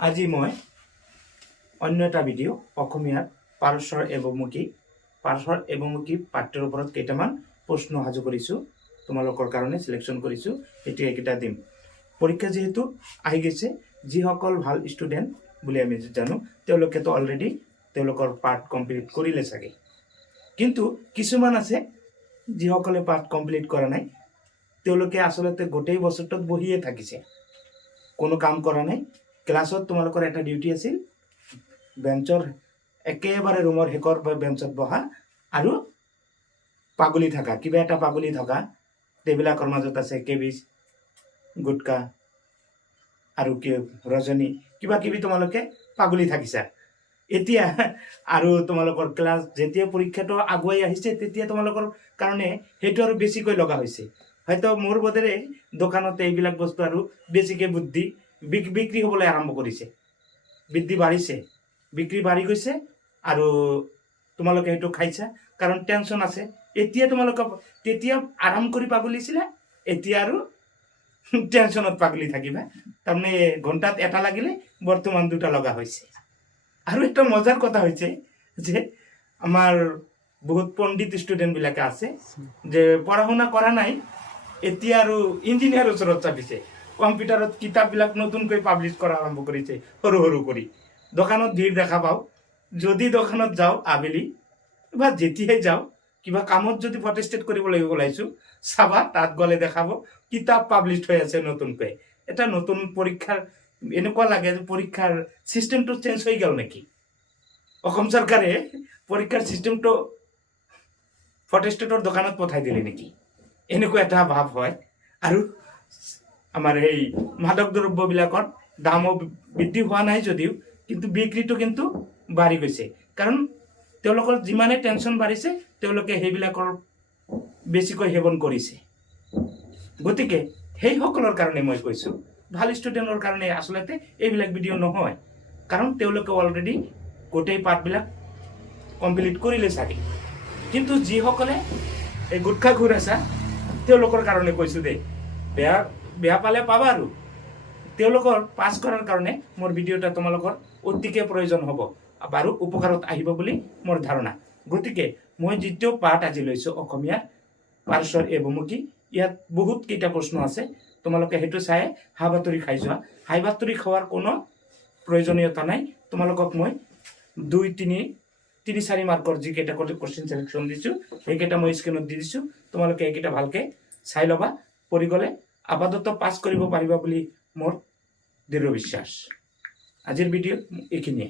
আজি মই অন্য এটা ভিডিও অসমীয়াৰ পাৰস্বৰ এবমুখী পাঠ্যৰ ওপৰত কেইটামান প্ৰশ্ন সাজু কৰিছোঁ তোমালোকৰ কাৰণে সিলেকশন কৰিছোঁ এটি এইকেইটা দিম পৰীক্ষা যেহেতু আহি গৈছে যিসকল ভাল ষ্টুডেন্ট বুলি আমি জানো তেওঁলোকে তো অলৰেডি তেওঁলোকৰ পাঠ কমপ্লিট কৰিলে চাগে কিন্তু কিছুমান আছে যিসকলে পাঠ কমপ্লিট কৰা নাই তেওঁলোকে আসলতে গোটেই বছৰটোত বহিয়ে থাকিছে কোনো কাম কৰা নাই ক্লাছত তোমালোকৰ এটা ডিউটি আছিল বেঞ্চৰ একেবাৰে ৰুমৰ হেকৰ বেঞ্চত বহা আৰু পাগলি থাকা কিবা এটা পাগলি থকা টেবিলাকৰ মাজত আছে কেবিজ গুটকা আৰু কি ৰজনী কিবা কিবি তোমালোকে পাগলি থাকিছা এতিয়া আৰু তোমালোকৰ ক্লাছ যেতিয়া পৰীক্ষাটো আগুৱাই আহিছে তেতিয়া তোমালোকৰ কাৰণে হেতু আৰু বেছিকৈ লগা হৈছে হয়তো মোৰ বোধেৰে দোকানতে এইবিলাক বস্তু আৰু বেছিকৈ বুদ্ধি বিক্ৰী হ'বলৈ আৰম্ভ কৰিছে বৃদ্ধি বাঢ়িছে বিক্ৰী বাঢ়ি গৈছে আৰু তোমালোকে হেতু খাইছা কাৰণ টেনশন আছে এতিয়া তোমালোকে তেতিয়া আৰাম কৰি পাগলিছিলা এতিয়া আৰু টেনশনত পাগলি থাকিবা তাৰমানে ঘণ্টাত এটা লাগিলে বৰ্তমান দুটা লগা হৈছে আৰু এটা মজাৰ কথা হৈছে যে আমাৰ বহুত পণ্ডিত ষ্টুডেন্ট বিলাকে আছে যে পঢ়া শুনা কৰা নাই এতিয়া আৰু ইঞ্জিনিয়াৰ ওচৰত চাপিছে কম্পিউটাৰত কিতাপবিলাক নতুনকৈ পাব্লিছ কৰা আৰম্ভ কৰিছে সৰু সৰু কৰি দোকানত ভিৰ দেখা পাওঁ যদি দোকানত যাওঁ আবেলি বা যেতিয়াই যাওঁ কিবা কামত যদি ফটোষ্টেট কৰিবলৈ ওলাইছোঁ চাবা তাত গ'লে দেখাব কিতাপ পাব্লিছ হৈ আছে নতুনকৈ এটা নতুন পৰীক্ষাৰ এনেকুৱা লাগে যে পৰীক্ষাৰ চিষ্টেমটো চেঞ্জ হৈ গ'ল নেকি অসম চৰকাৰে পৰীক্ষাৰ চিষ্টেমটো ফটোষ্টেটৰ দোকানত পঠাই দিলে নেকি এনেকুৱা এটা ভাৱ হয় আৰু আমাৰ এই মাদক দ্ৰব্যবিলাকৰ দামো বৃদ্ধি হোৱা নাই যদিও কিন্তু বিক্ৰীটো কিন্তু বাঢ়ি গৈছে কাৰণ তেওঁলোকৰ যিমানে টেনশ্যন বাঢ়িছে তেওঁলোকে সেইবিলাকৰ বেছিকৈ সেৱন কৰিছে গতিকে সেইসকলৰ কাৰণে মই কৈছোঁ ভাল ষ্টুডেণ্টৰ কাৰণে আচলতে এইবিলাক ভিডিঅ' নহয় কাৰণ তেওঁলোকে অলৰেডি গোটেই পাঠবিলাক কমপ্লিট কৰিলে চাগে কিন্তু যিসকলে এই গুটখা ঘূৰ আছা তেওঁলোকৰ কাৰণে কৈছোঁ দেই বেয়া পালে পাবা আৰু তেওঁলোকৰ পাছ কৰাৰ কাৰণে মোৰ ভিডিঅ'টা তোমালোকৰ অতিকে প্ৰয়োজন হ'ব আৰু উপকাৰত আহিব বুলি মোৰ ধাৰণা গতিকে মই যিটো পাঠ আজি লৈছোঁ অসমীয়াৰ পাৰস্বৰ এবমুখী ইয়াত বহুত কেইটা প্ৰশ্ন আছে তোমালোকে সেইটো চাই হাবাতৰি খাই যোৱা হাবাতৰি খোৱাৰ কোনো প্ৰয়োজনীয়তা নাই তোমালোকক মই 2-3-4 মাৰ্কৰ যিকেইটা কোৱেশ্চন সিলেকশ্যন দিছোঁ সেইকেইটা মই স্ক্ৰীনত দি দিছোঁ তোমালোকে এইকেইটা ভালকৈ চাই ল'বা পঢ়ি গ'লে আপাতত পাছ কৰিব পাৰিবা বুলি মোৰ দৃঢ় বিশ্বাস আজিৰ ভিডিঅ' এইখিনিয়ে